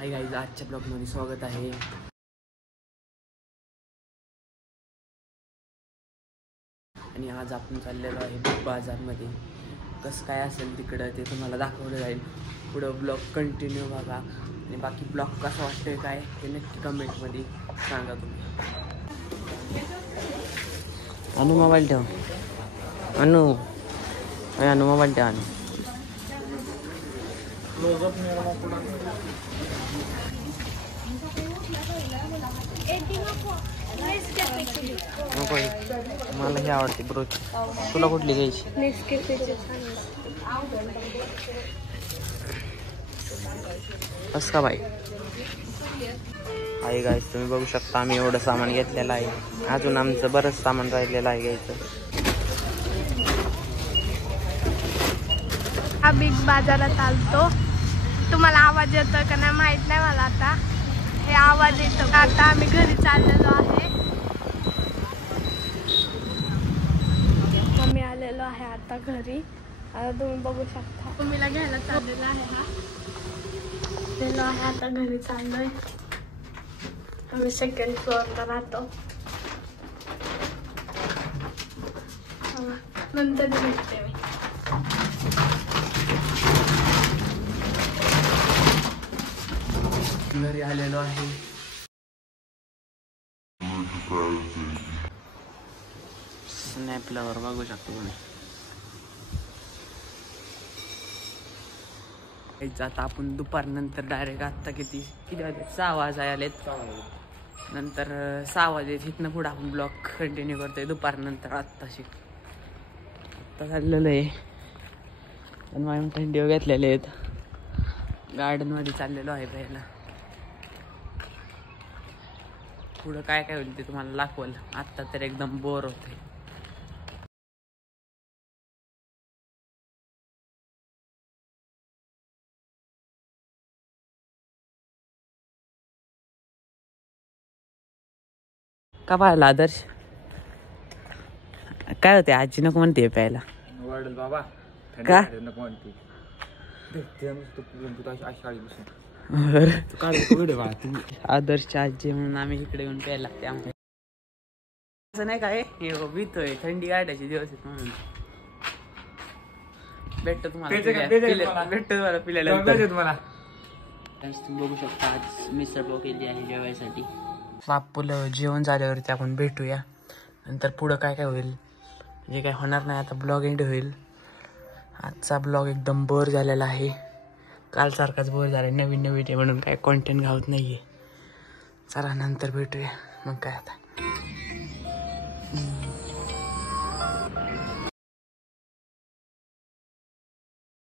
Hi guys, आजच्या ब्लॉगमध्ये स्वागत आहे. आणि आज आपण चाललेलो आहे बिग बाजारमध्ये. कसं काय असेल तिकडं ते तुम्हाला दाखवलं जाईल. पुढं ब्लॉग कंटिन्यू बघा आणि बाकी ब्लॉग कसा वाटतोय काय ते नक्की कमेंटमध्ये सांगा तुम्ही. अनु मोबाईल ठेव, अनु मोबाईल ठेव. मला ही आवडते ब्रोच. तुला कुठली घ्यायची? बस का बाई. आहे गाईस, तुम्ही बघू शकता आम्ही एवढं सामान घेतलेलं आहे. अजून आमचं बरंच सामान राहिलेलं आहे घ्यायचं. हा बिग बाजारात आलतो. तुम्हाला आवाज येतो का नाही माहित नाही मला. आता हे आवाज येतो. आता आम्ही घरी चाललेलो आहे. मम्मी आलेलो आहे आता घरी. आता तुम्ही बघू शकता मम्मीला घ्यायला चाललेला आहे. आहे आता घरी चाललोय. आम्ही सेकंड फ्लोअरला राहतो. नंतर भेटते मी. घरी आलेलो आहे. स्नॅपलावर बघू शकतो तुम्ही. आता आपण दुपारनंतर डायरेक्ट आत्ता किती वाजले? 6 वाजायला आलेत. नंतर 6 वाजेत इथनं पुढं आपण ब्लॉग कंटिन्यू करतोय दुपारनंतर. आत्ता चाललेलं आहे. पण माझ्या थंडी घेतलेले आहेत. गार्डनमध्ये चाललेलो आहे पहिला. पुढं काय काय होईल ते तुम्हाला दाखवल. आत्ता तर एकदम बोर होते. का पाहिला आदर्श? काय होते? आजी नको म्हणते प्यायला. बाबा का? नको म्हणते. आदर्शची आजी म्हणून आम्ही इकडे येऊन प्यायला. त्यामुळे असं नाही काय हे भीतोय. थंडी गाठायचे दिवस आहेत म्हणून. भेटतो तुम्हाला पिल्याला. तुम्ही बघू शकता आज मिसळ पाव केली आहे जेवायसाठी. आपलं जेवण झाल्यावरती आपण भेटूया. नंतर पुढं काय काय होईल जे काय होणार नाही. आता ब्लॉग एंड होईल. आजचा ब्लॉग एकदम बोर झालेला आहे. कालसारखाच बोर झाला. नवीन आहे म्हणून काय कॉन्टेंट घावत नाही आहे. चला नंतर भेटूया. मग काय आता.